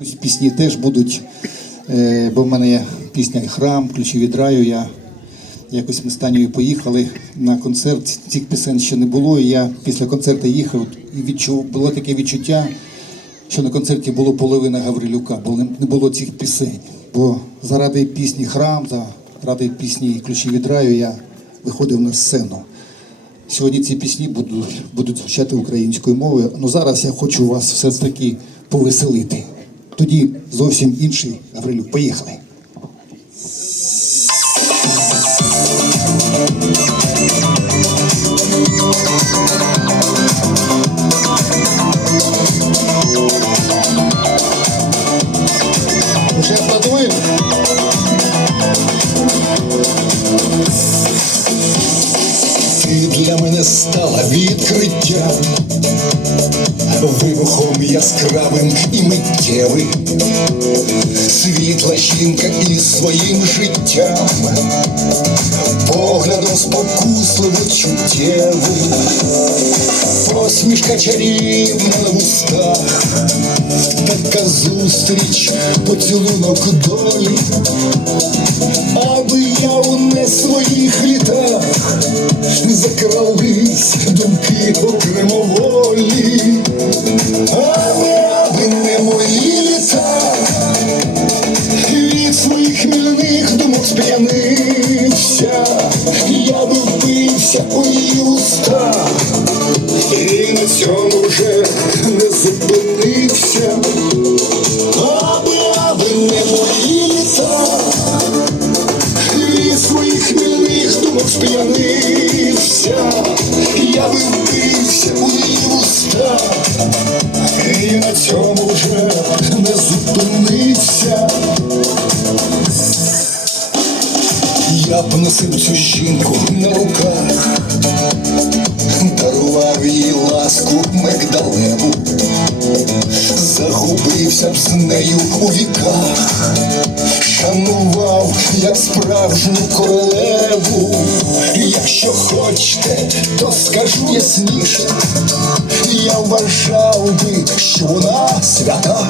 Пісні теж будуть, е, бо в мене є пісня Храм, ключі від раю. Я якось ми з Танею поїхали на концерт. Цих пісень ще не було. І я після концерту їхав і відчув, було таке відчуття, що на концерті було половина Гаврилюка, бо не було цих пісень. Бо заради пісні Храм, заради пісні Ключі від раю я виходив на сцену. Сьогодні ці пісні будуть, будуть звучати українською мовою. Ну зараз я хочу вас все ж таки повеселити. Тоді зовсім інший Гаврилюк. Поїхали. для мене стала відкриттям, вибухом яскравим і миттєвим, світла жінка із своїм життям, поглядом спокусливо чуттєвим, Посмішка чарівна на вустах, така зустріч, поцілунок долі, аби я у не своїх літах закрались думки окремо волі, аби, аби не мої літа, від своїх хмільних думок сп'янився, я би впився у її зупинився, аби, не мої літа від своїх хмільних думок сп'янився, я би впився у її уста, і на цьому вже не зупинився. Я б носив цю жінку на руках, загубився б з нею у віках, шанував як справжню королеву. Якщо хочете, то скажу ясніше, я вважав би, що вона свята,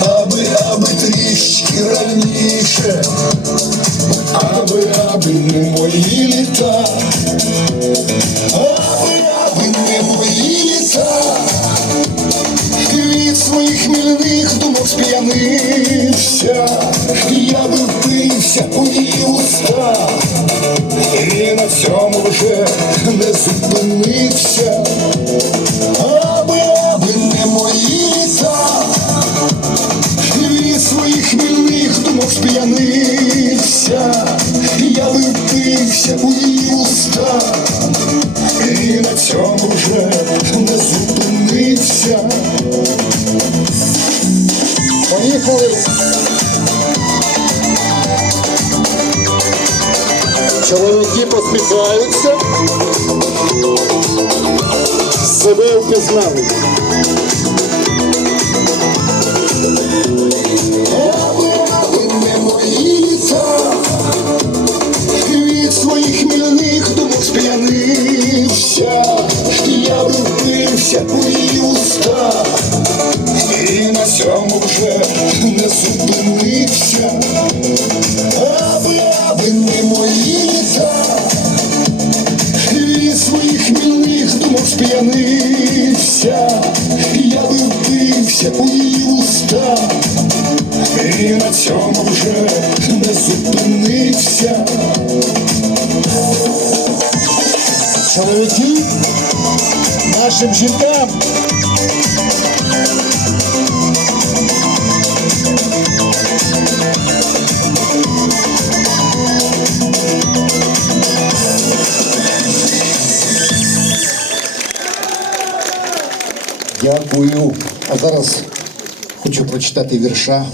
аби, аби трішки раніше, аби, аби не мої літа, сп'янився, я впився у її уста, і на цьому вже не зупинився, аби, аби не мої літа, від своїх хмільних думок сп'янився, я впився у її уста, і на цьому вже не зупинився. Поїхали! Чоловіки посміхаються, себе впізнали. У її уста, і на цьому вже не зупинився, цьому вже не зупинився. Чоловіки нашим жінкам. Дякую. А зараз хочу прочитати вірша